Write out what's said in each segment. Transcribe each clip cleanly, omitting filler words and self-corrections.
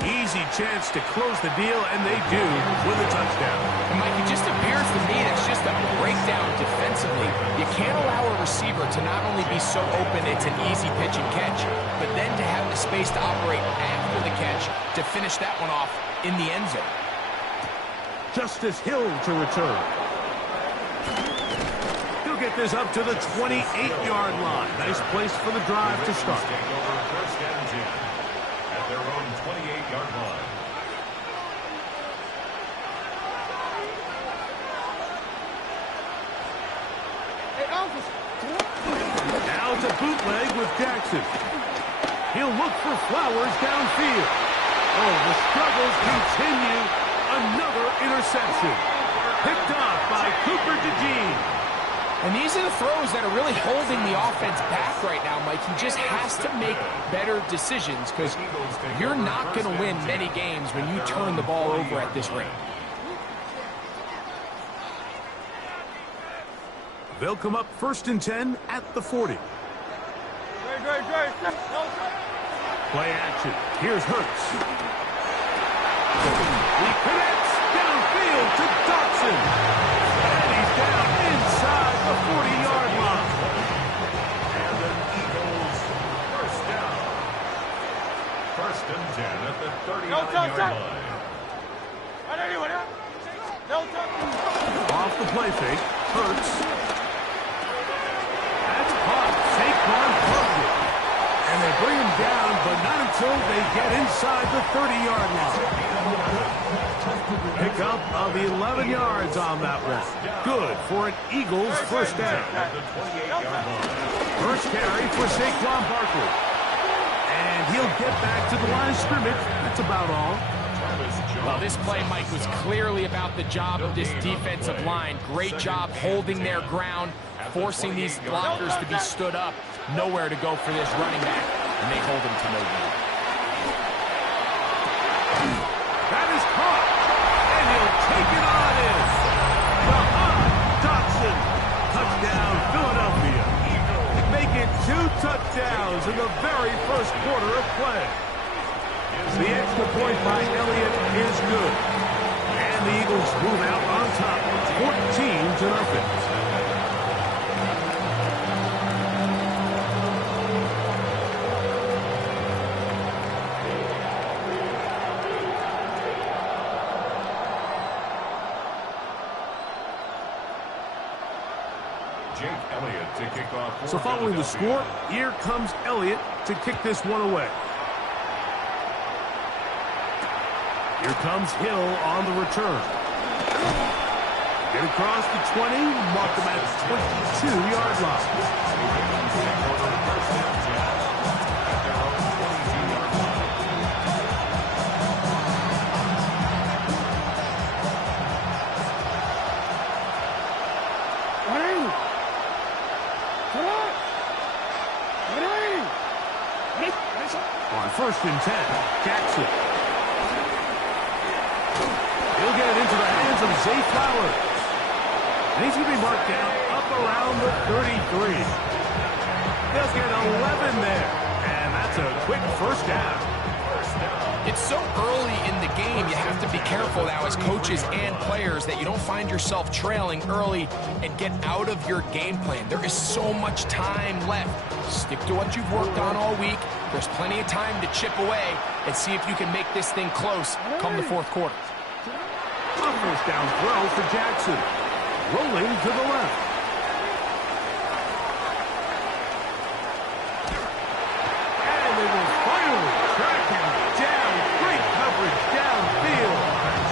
Easy chance to close the deal, and they do with a touchdown. And Mike, it just appears to me that's just a breakdown defensively. You can't allow a receiver to not only be so open it's an easy pitch and catch, but then to have the space to operate after the catch to finish that one off in the end zone. Justice Hill to return. He'll get this up to the 28-yard line. Nice place for the drive to start. Their own 28-yard line. Now to bootleg with Jackson. He'll look for Flowers downfield. Oh, the struggles continue. Another interception. Picked off by Cooper DeJean. And these are the throws that are really holding the offense back right now, Mike. He just has to make better decisions because you're not going to win many games when you turn the ball over at this rate. They'll come up 1st and 10 at the 40. Play action. Here's Hurts. He connects downfield to Dotson. And he's down inside the 40-yard line. And the Eagles first down. 1st and 10 at the 39-yard line. Off the play fake. Hurts. That's caught. Saquon plugged it. And they bring him down, but not until they get inside the 30-yard line. Pickup of 11 yards on that one. Good for an Eagles first down. First carry for Saquon Barkley. And he'll get back to the line of scrimmage. That's about all. Well, this play, Mike, was clearly about the job of this defensive line. Great job holding their ground, forcing these blockers to be stood up. Nowhere to go for this running back, and they hold him to no gain. That is caught, and he'll take it on in. Dotson. Touchdown, Philadelphia. Make it 2 touchdowns in the very first quarter of play. The extra point by Elliott is good. And the Eagles move out on top, 14-0. Jake Elliott to kick off. So following the score, here comes Elliott to kick this one away. Here comes Hill on the return. Get across the 20, mark them at the 22-yard line. On 1st and 10, Jackson. He'll get it into the hands of Zay Flowers. And he's going to be marked down up around the 33. They'll get 11 there. And that's a quick first down. It's so early in the game, you have to be careful now as coaches and players that you don't find yourself trailing early and get out of your game plan. There is so much time left. Stick to what you've worked on all week. There's plenty of time to chip away and see if you can make this thing close come the fourth quarter. A first down throw for Jackson. Rolling to the left. And they will finally track him down. Great coverage downfield.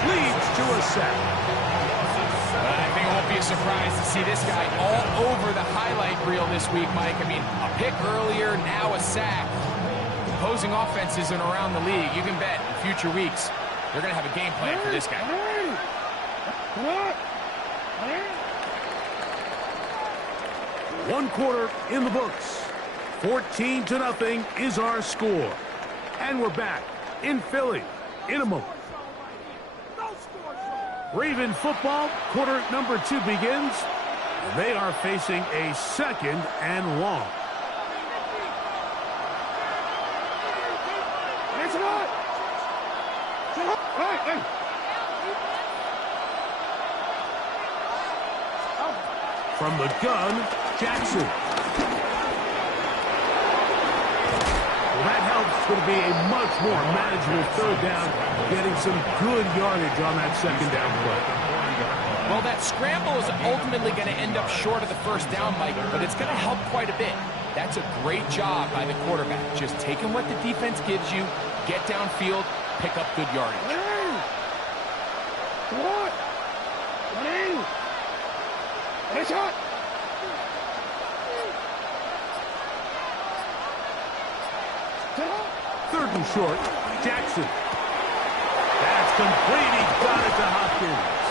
Leads to a sack. I think it won't be a surprise to see this guy all over the highlight reel this week, Mike. I mean, a pick earlier, now a sack. Opposing offenses and around the league, you can bet in future weeks they're going to have a game plan for this guy. 1 quarter in the books. 14-0 is our score. And we're back in Philly in a moment. Raven football, quarter number 2 begins. And they are facing a 2nd and long. From the gun, Jackson. Well, that helps. It's going to be a much more manageable third down, getting some good yardage on that second down play. Well, that scramble is ultimately going to end up short of the first down, Mike, but it's going to help quite a bit. That's a great job by the quarterback. Just taking what the defense gives you, get downfield, pick up good yardage. Third and short, Jackson. That's complete. He got it to Hopkins.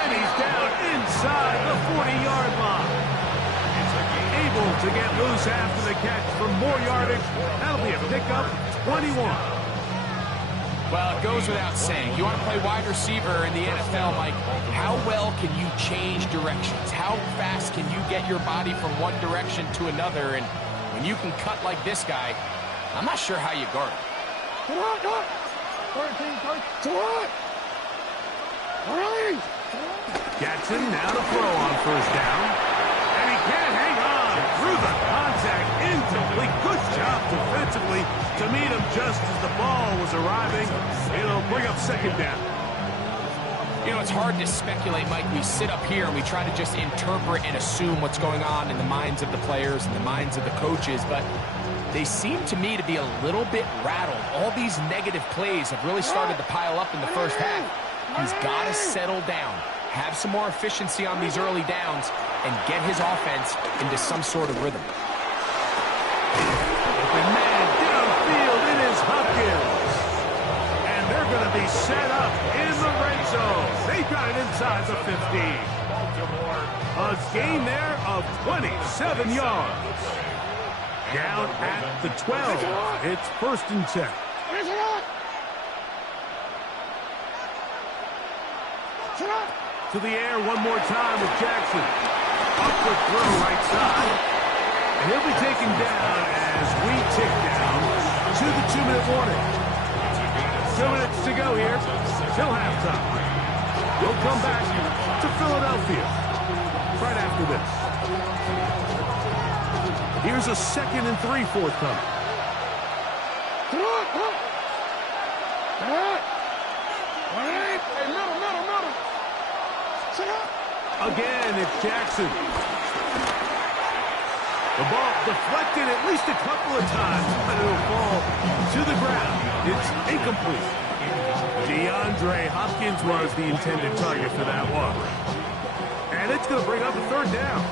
And he's down inside the 40-yard line. Able to get loose after the catch for more yardage. That'll be a pickup, 21. Well, it goes without saying. You want to play wide receiver in the NFL, Mike, how well can you change directions? How fast can you get your body from one direction to another? And when you can cut like this guy, I'm not sure how you guard it. Jackson now to throw on first down. And he can't hang on through the contact. Incomplete. Good job defensively to meet him just as the ball was arriving. It'll bring up second down. You know, it's hard to speculate, Mike. We sit up here and we try to just interpret and assume what's going on in the minds of the players and the minds of the coaches, but they seem to me to be a little bit rattled. All these negative plays have really started to pile up in the first half. He's got to settle down, have some more efficiency on these early downs, and get his offense into some sort of rhythm. Open man downfield, it is Hopkins. And they're going to be set up in the red zone. They got it inside the 15. A gain there of 27 yards. Down at the 12. It's first and 10. To the air one more time with Jackson. A quick throw right side. And he'll be taken down as we tick down to the 2-minute warning. 2 minutes to go here till halftime. We'll come back to Philadelphia right after this. Here's a 2nd and 3 forthcoming. Again, it's Jackson. The ball deflected at least a couple of times, but it'll fall to the ground. It's incomplete. DeAndre Hopkins was the intended target for that one. And it's going to bring up a third down.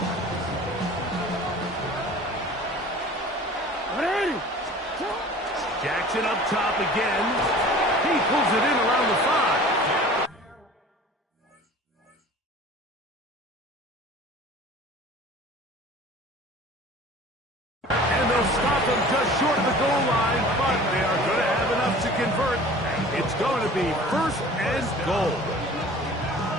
Jackson up top again. He pulls it in around the 5. And they'll stop him just short of the goal line, but they are going to have enough to convert. It's going to be first and goal.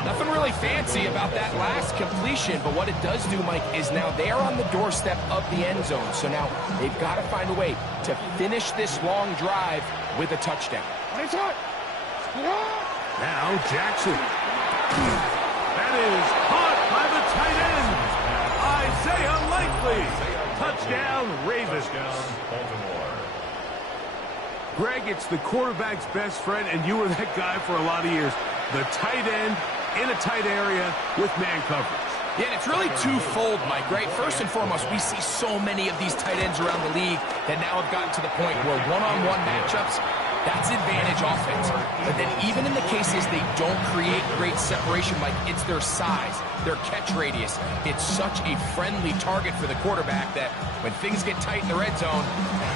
Nothing really fancy about that last completion, but what it does do, Mike, is now they're on the doorstep of the end zone. So now they've got to find a way to finish this long drive with a touchdown. Now Jackson. That is caught by the tight end, Isaiah Likely. Touchdown, Ravens. Greg, it's the quarterback's best friend, and you were that guy for a lot of years. The tight end in a tight area with man coverage. Yeah, and it's really twofold, Mike, right? First and foremost, we see so many of these tight ends around the league that now have gotten to the point where one-on-one matchups, that's advantage offense. But then even in the cases they don't create great separation, Mike, it's their size, their catch radius. It's such a friendly target for the quarterback that when things get tight in the red zone,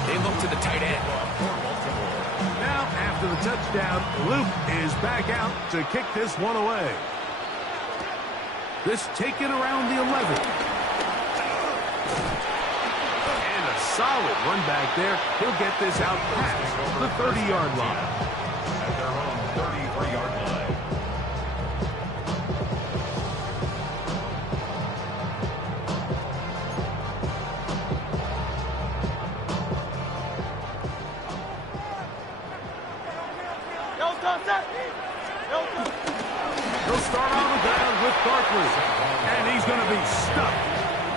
they look to the tight end. Now, after the touchdown, Luke is back out to kick this one away. This taken around the 11. And a solid run back there. He'll get this out past the 30-yard line. At their own 33-yard line. He'll start on the ground with Barkley. And he's going to be stuck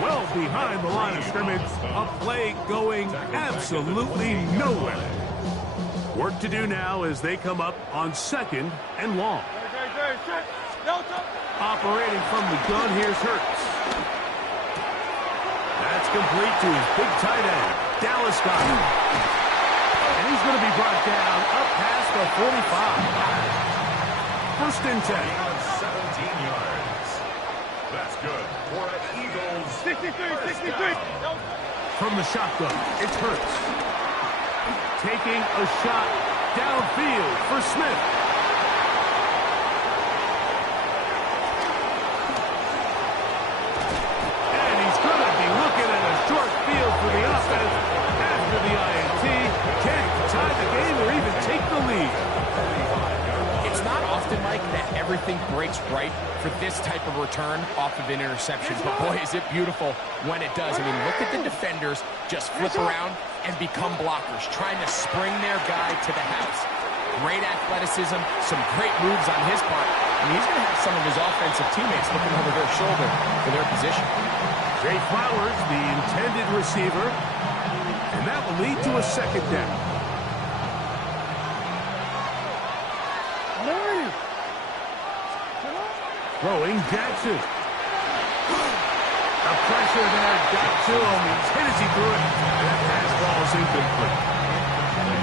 well behind the line of scrimmage. A play going absolutely nowhere. Work to do now as they come up on 2nd and long. Operating from the gun, here's Hurts. That's complete to his big tight end, Dallas Goedert. And he's going to be brought down up past the 45. 1st and 10. 17 yards. That's good for an Eagles. 63. From the shotgun, it's Hurts. Taking a shot downfield for Smith. And he's going to be looking at a short field for the offense after the INT. Can't tie the game or even take the lead. It's not often, Mike, that everything breaks right for this type of return off of an interception. But boy, is it beautiful when it does. I mean, look at the defenders just flip around and become blockers, trying to spring their guy to the house. Great athleticism, some great moves on his part. And he's going to have some of his offensive teammates looking over their shoulder for their position. Zay Flowers, the intended receiver. And that will lead to a 2nd down. Throwing Jackson. The pressure there got to him. He's hit as he threw it. And that pass falls incomplete.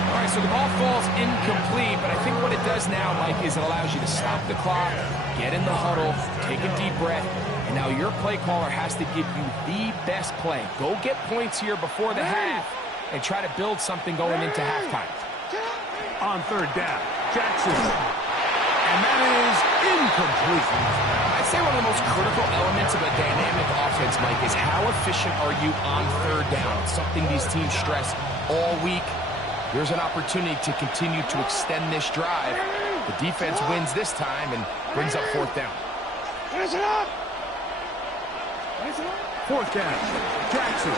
All right, so the ball falls incomplete, but I think what it does now, Mike, is it allows you to stop the clock, get in the huddle, take a deep breath, and now your play caller has to give you the best play. Go get points here before the half and try to build something going into halftime. On 3rd down, Jackson. And that is incomplete. I'd say one of the most critical elements of a dynamic offense, Mike, is how efficient are you on 3rd down? It's something these teams stress all week. Here's an opportunity to continue to extend this drive. The defense wins this time and brings up 4th down. 4th down, Jackson.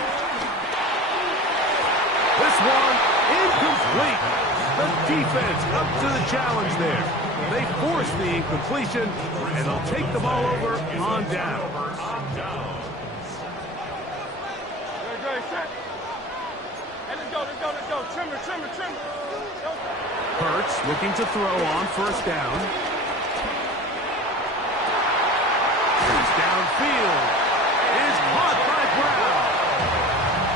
This one incomplete. The defense up to the challenge there. They force the incompletion, and they'll take the ball over on down. Let's go. Trimmer. Hurts looking to throw on 1st down. He's downfield. Is caught by Brown.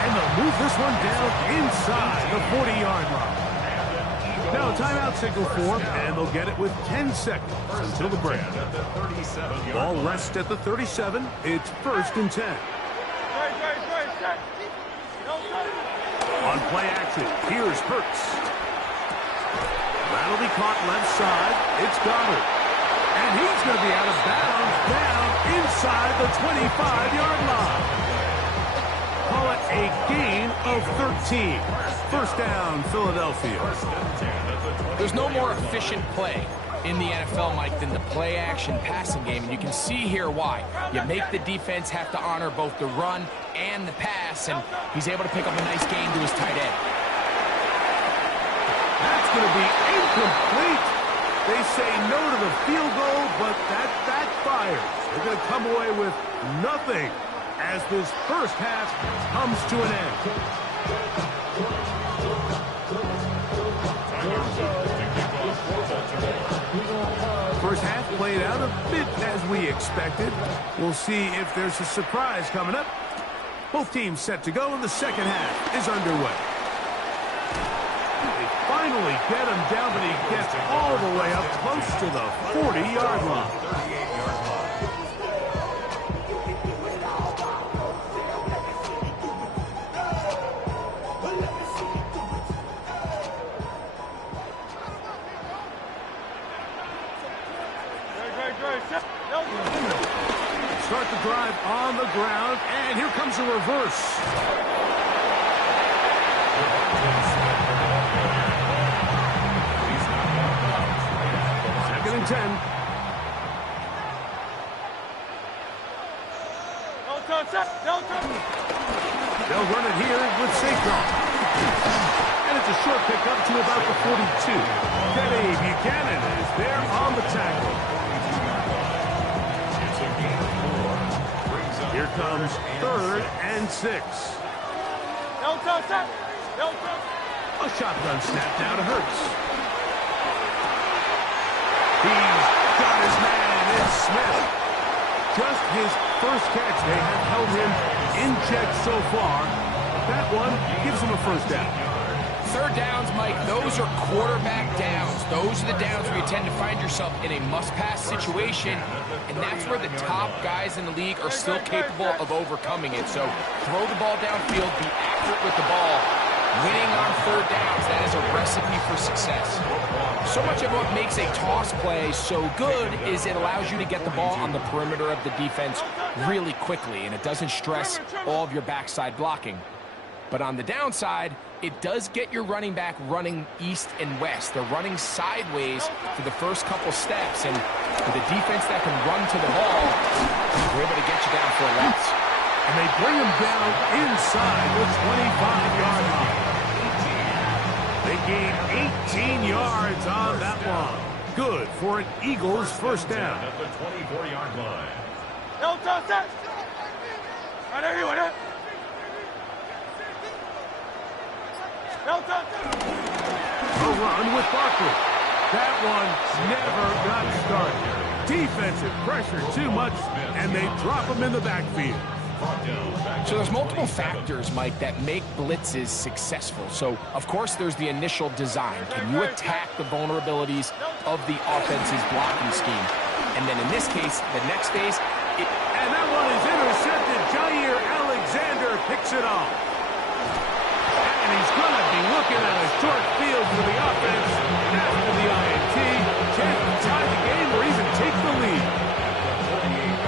And they'll move this one down inside the 40-yard line. Now, timeout signal for, and they'll get it with 10 seconds until the break. Ball rests at the 37. It's 1st and 10. On play action, here's Hurts. That'll be caught left side. It's Goedert. And he's going to be out of bounds down inside the 25-yard line. Call it a gain of 13. 1st down, Philadelphia. There's no more efficient play in the NFL, Mike, than the play-action passing game, and you can see here why. You make the defense have to honor both the run and the pass, and he's able to pick up a nice gain to his tight end. That's going to be incomplete. They say no to the field goal, but that backfires. They're going to come away with nothing as this 1st half comes to an end. First half played out a bit as we expected. We'll see if there's a surprise coming up. Both teams set to go, and the 2nd half is underway. They finally get him down, but he gets all the way up close to the 40-yard line. Start the drive on the ground, and here comes a reverse. 2nd and 10. They'll run it here with Saquon. And it's a short pickup to about the 42. Kenny Buchanan and 6. A shotgun snap now to Hurts. He's got his man. It's Smith. Just his first catch. They have held him in check so far. That one gives him a first down. Third downs, Mike, those are quarterback downs. Those are the downs where you tend to find yourself in a must-pass situation, and that's where the top guys in the league are still capable of overcoming it. So throw the ball downfield, be accurate with the ball. Winning on third downs, that is a recipe for success. So much of what makes a toss play so good is it allows you to get the ball on the perimeter of the defense really quickly, and it doesn't stress all of your backside blocking. But on the downside, it does get your running back running east and west. They're running sideways for the first couple steps, and with a defense that can run to the ball, they're able to get you down for a loss. And they bring him down inside the 25-yard line. They gain 18 yards on that one. Good for an Eagles first down. At the 24-yard line. A run with Barkley. That one never got started. Defensive pressure too much, and they drop him in the backfield. So there's multiple factors, Mike, that make blitzes successful. So, of course, there's the initial design. Can you attack the vulnerabilities of the offense's blocking scheme? And then in this case, the next phase, and that one is intercepted. Jair Alexander picks it off. And he's going to be looking at a short field for the offense after the INT. Chance to tie the game or even take the lead.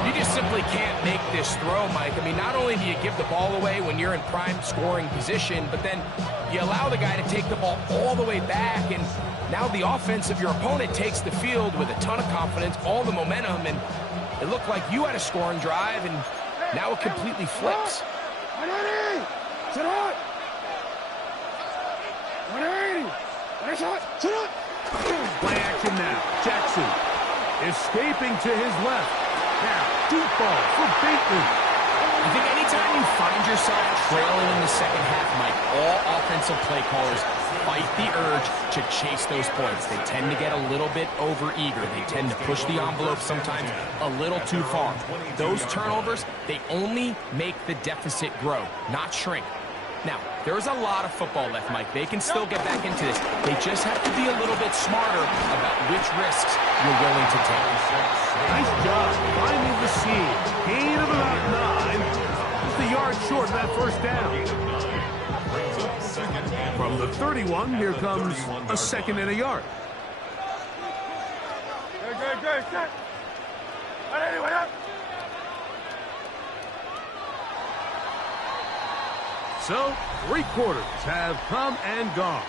You just simply can't make this throw, Mike. I mean, not only do you give the ball away when you're in prime scoring position, but then you allow the guy to take the ball all the way back, and now the offense of your opponent takes the field with a ton of confidence, all the momentum, and it looked like you had a scoring drive, and now it completely flips. Play action now. Jackson escaping to his left. Now, deep ball for Bateman. I think anytime you find yourself trailing in the second half, Mike, all offensive play callers fight the urge to chase those points. They tend to get a little bit overeager. They tend to push the envelope sometimes a little too far. Those turnovers, they only make the deficit grow, not shrink. Now, there's a lot of football left, Mike. They can still get back into this. They just have to be a little bit smarter about which risks you're willing to take. Nice job finding the seam. Gain of about 9. Just a yard short of that first down. From the 31, here comes a second and a yard. So, 3 quarters have come and gone.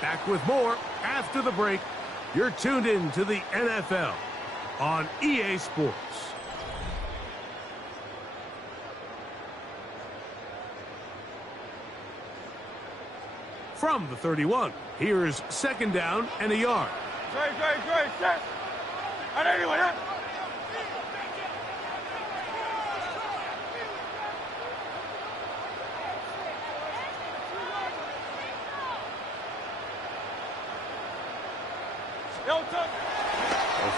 Back with more after the break. You're tuned in to the NFL on EA Sports. From the 31, here's second down and a yard. They'll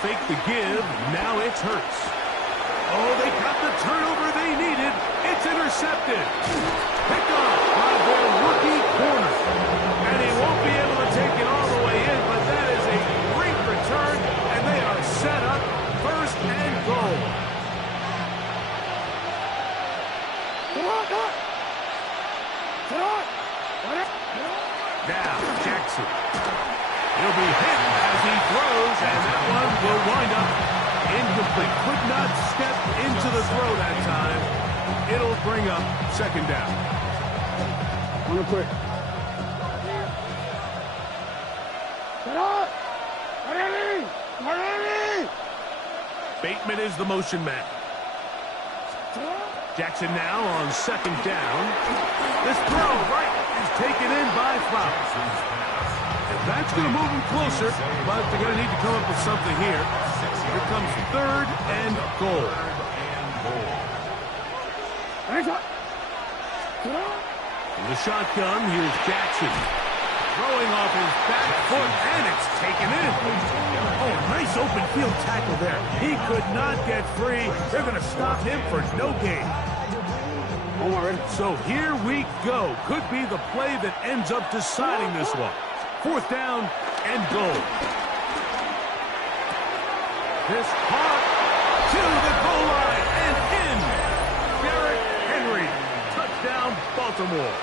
fake the give. Now it's Hurts. Oh, they got the turnover they needed. It's intercepted. Picked off by their rookie corner. And he won't be able to take it all the way in, but that is a great return, and they are set up first and goal. Now, Jackson. He'll be hit as he throws, and that one will wind up incomplete. Could not step into the throw that time. It'll bring up second down. Real quick. Bateman is the motion man. Jackson now on second down. This throw right is taken in by Flowers. And that's going to move him closer, but they're going to need to come up with something here. Here comes third and goal. In the shotgun, here's Jackson. Throwing off his back foot, and it's taken in. Oh, nice open field tackle there. He could not get free. They're going to stop him for no gain. So here we go. Could be the play that ends up deciding this one. 4th down and goal. This caught to the goal line and in. Derrick Henry. Touchdown, Baltimore.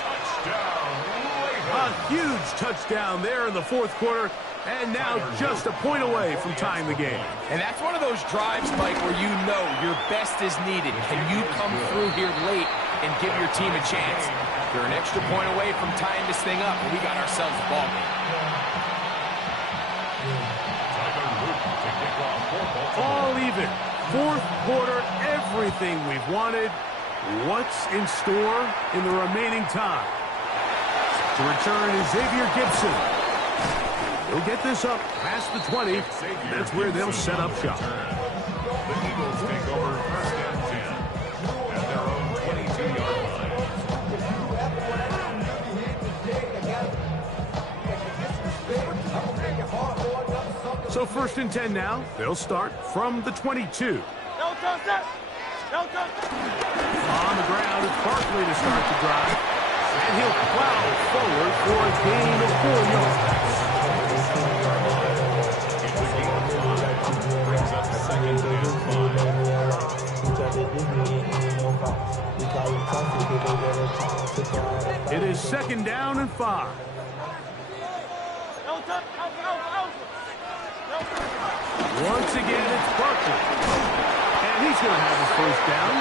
Touchdown, Ravens. A huge touchdown there in the 4th quarter, and now just a point away from tying the game. And that's one of those drives, Mike, where you know your best is needed. Can you come through here late and give your team a chance? You're an extra point away from tying this thing up, and we got ourselves a ball game. All even. 4th quarter, everything we've wanted. What's in store in the remaining time? To return is Xavier Gipson. He'll get this up past the 20. That's where they'll set up shop. The Eagles take over 1st and 10 at their own 22-yard line. So 1st and 10 now. They'll start from the 22. On the ground, it's Barkley to start the drive. And he'll plow forward for a gain of 4 yards. Brings up 2nd and 5. It is 2nd down and 5. Once again, it's Barkley. And he's going to have his 1st down.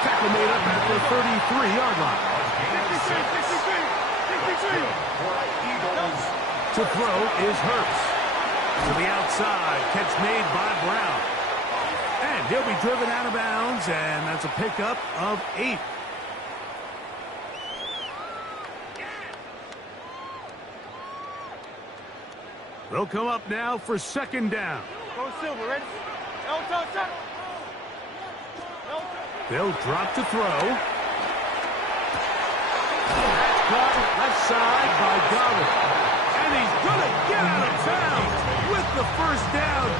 Tackle made up at the 33-yard line. To throw is Hurts. To the outside, catch made by Brown. And he'll be driven out of bounds, and that's a pickup of 8. They'll come up now for 2nd down. Go Silver, ready? They'll drop to throw. Caught left side by Goddard. And he's going to get out of bounds with the 1st down.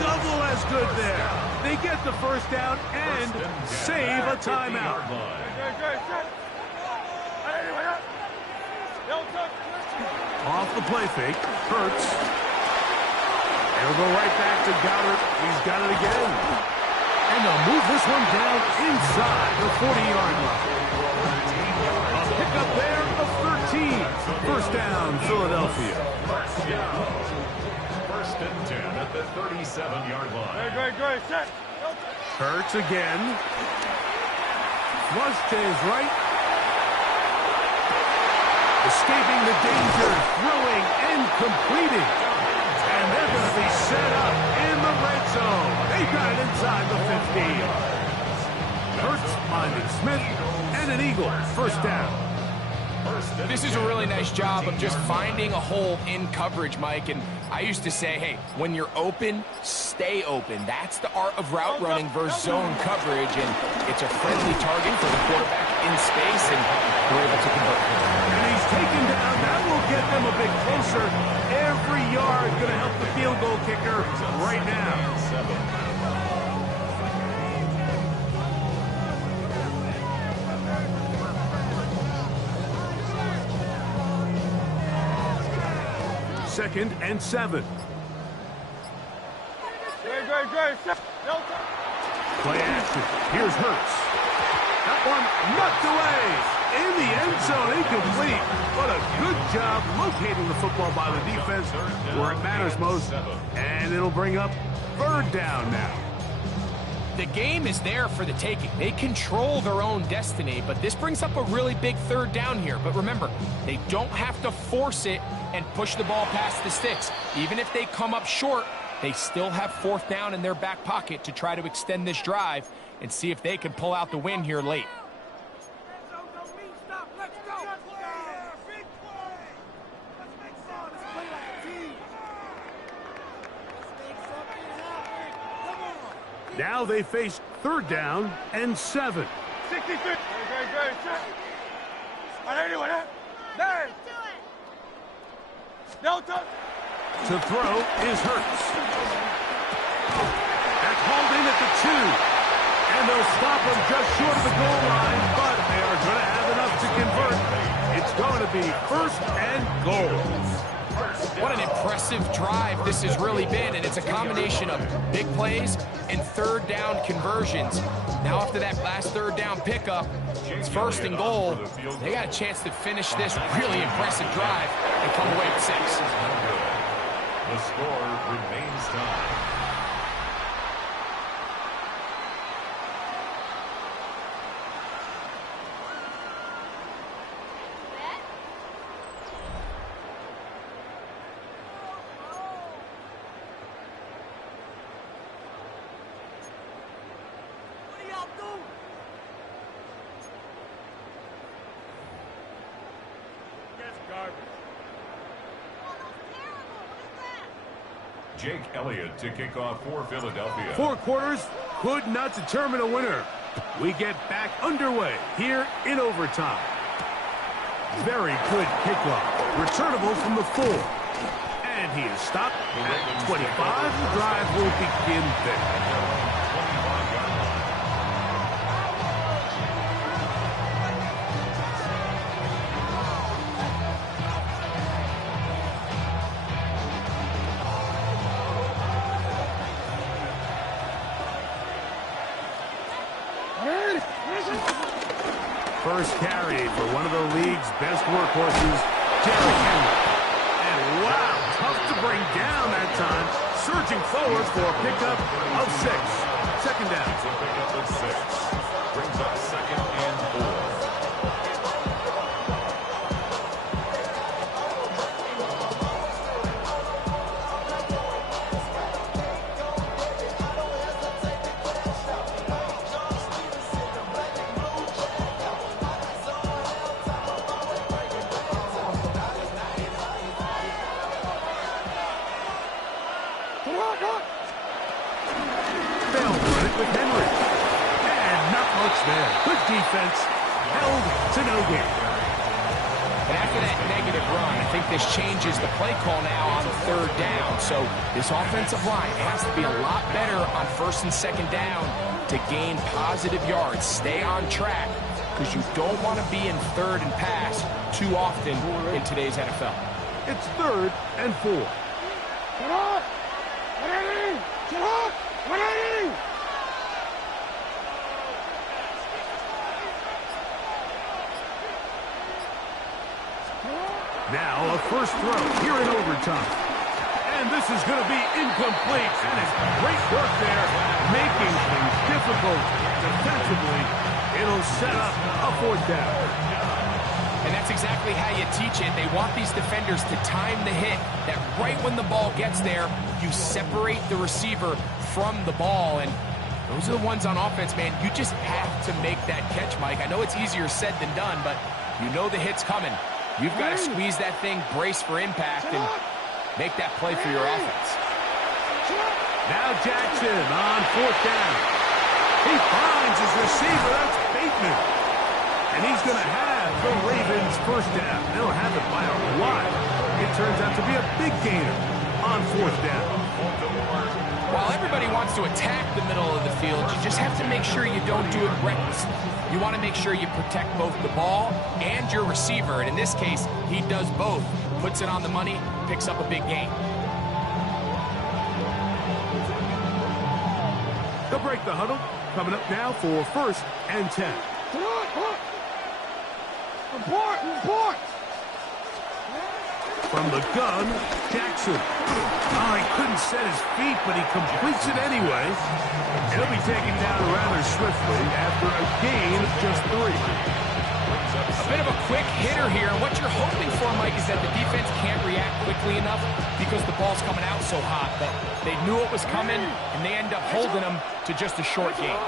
Double as good there. They get the 1st down and save a timeout. Off the play fake, Hurts. They'll go right back to Goddard. He's got it again. And they'll move this one down inside the 40-yard line. A pickup there of 13. 1st down, Philadelphia. 1st and 10 at the 37-yard line. Great, set. Hurts again. Flush to his right. Escaping the danger, throwing and completing. And they're going to be set up in the red zone. They got it inside the 15. Hurts finding Smith and an Eagle. 1st down. This is a really nice job of just finding a hole in coverage, Mike. And I used to say, hey, when you're open, stay open. That's the art of route running versus zone coverage. And it's a friendly target for the quarterback in space, and we're able to convert. And he's taken down. That will get them a bit closer. Every yard going to help the field goal kicker right now. 2nd and 7. Great. Play action. Here's Hurts. That one knocked away. In the end zone, incomplete. But a good job locating the football by the defense where it matters most. And it'll bring up 3rd down now. The game is there for the taking. They control their own destiny, but this brings up a really big 3rd down here. But remember, they don't have to force it and push the ball past the sticks. Even if they come up short, they still have 4th down in their back pocket to try to extend this drive and see if they can pull out the win here late. Now they face 3rd down and 7. 63. Great. No touch. To throw is Hurts. That's holding at the 2. And they'll stop him just short of the goal line, but they are going to have enough to convert. It's going to be 1st and goal. What an impressive drive this has really been, and it's a combination of big plays and 3rd down conversions. Now after that last 3rd down pickup, it's 1st and goal. They got a chance to finish this really impressive drive and come away with 6. The score remains tied. Jake Elliott to kick off for Philadelphia. 4 quarters could not determine a winner. We get back underway here in overtime. Very good kickoff. Returnable from the 4. And he is stopped at 25. The drive will begin there. First carry for one of the league's best workhorses, Derrick Henry. And wow, tough to bring down that time. Surging forward for a pickup of 6. 2nd down. It's a pickup of 6. Brings up 2nd and 4. Defense held to no gain. And after that negative run, I think this changes the play call now on 3rd down. So this offensive line has to be a lot better on 1st and 2nd down to gain positive yards. Stay on track because you don't want to be in 3rd and pass too often in today's NFL. It's 3rd and 4. Now a first throw here in overtime. And this is going to be incomplete. And it's great work there, making things difficult defensively. It'll set up a 4th down. And that's exactly how you teach it. They want these defenders to time the hit, that right when the ball gets there, you separate the receiver from the ball. And those are the ones on offense, man. You just have to make that catch, Mike. I know it's easier said than done, but you know the hit's coming. You've got to squeeze that thing, brace for impact, and make that play for your offense. Now Jackson on 4th down. He finds his receiver. That's Bateman. And he's going to have the Ravens' 1st down. They'll have it by a lot. It turns out to be a big gainer on 4th down. While everybody wants to attack the middle of the field, you just have to make sure you don't do it recklessly. You want to make sure you protect both the ball and your receiver. And in this case, he does both. Puts it on the money, picks up a big gain. They'll break the huddle. Coming up now for 1st and 10. Report! From the gun, Jackson. Oh, he couldn't set his feet, but he completes it anyway. He'll be taken down rather swiftly after a gain of just 3. A bit of a quick hitter here. What you're hoping for, Mike, is that the defense can't react quickly enough because the ball's coming out so hot. But they knew it was coming, and they end up holding them to just a short gain.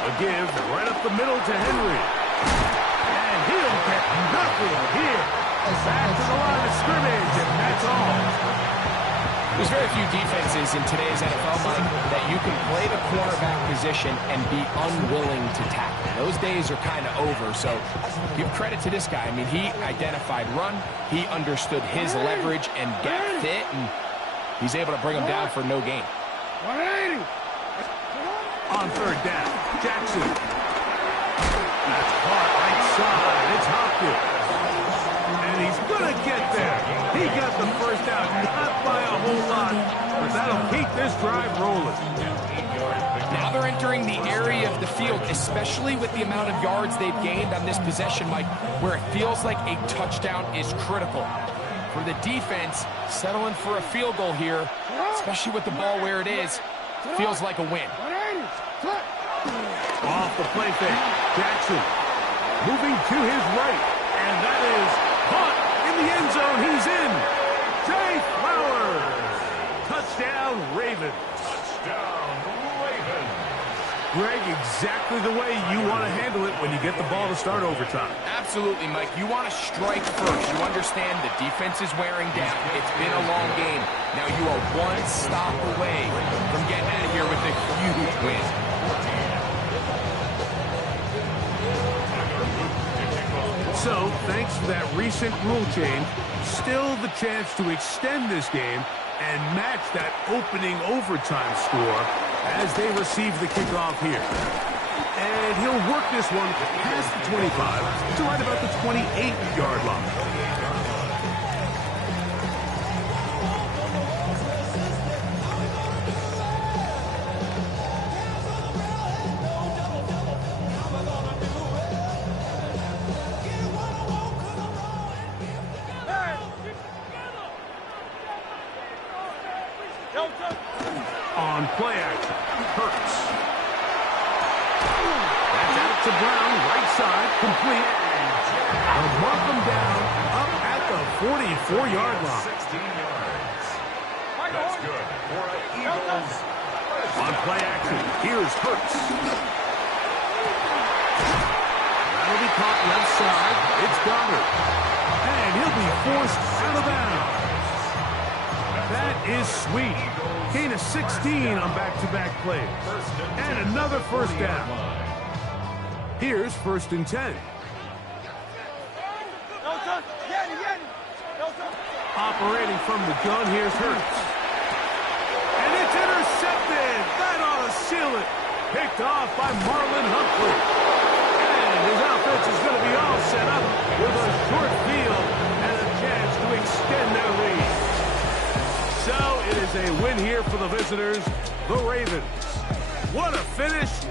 A give right up the middle to Henry. And he'll get nothing here. Back to the line of scrimmage, and that's all. There's very few defenses in today's NFL, Mike, that you can play the cornerback position and be unwilling to tackle. Those days are kind of over, so give credit to this guy. I mean, he identified run, he understood his leverage and gap fit, and he's able to bring him down for no gain. 180. On third down, Jackson. That's caught right side. It's Hopkins. And he's going to get there. He got the first down, not by a whole lot, but that'll keep this drive rolling. Now they're entering the area of the field, especially with the amount of yards they've gained on this possession, Mike, where it feels like a touchdown is critical. For the defense, settling for a field goal here, especially with the ball where it is, feels like a win. 180. Flip. Off the play fake, Jackson moving to his right, and that is caught in the end zone. He's in. Zay Flowers. Touchdown, Ravens. Touchdown, Ravens. Greg, exactly the way you want to handle it when you get the ball to start overtime. Absolutely, Mike. You want to strike first. You understand the defense is wearing down. It's been a long game. Now you are one stop away from getting out of here with a huge win. So, thanks for that recent rule change, still the chance to extend this game and match that opening overtime score as they receive the kickoff here. And he'll work this one past the 25 to right about the 28-yard line. On play action, Hurts. That's out to Brown, right side, complete. They'll mark him down up at the 44-yard line. 16 yards. That's good for an Eagles. On play action, here's Hurts. That'll be caught left side. It's Goddard. And he'll be forced out of bounds. That is sweet. Gain of 16 on back-to-back plays. And another first down. Here's 1st and 10. Operating from the gun, here's Hurts. And it's intercepted. That ought to seal it. Picked off by Marlon Humphrey. And his offense is going to be all set up with a short field and a chance to extend their lead. So it is a win here for the visitors, the Ravens. What a finish to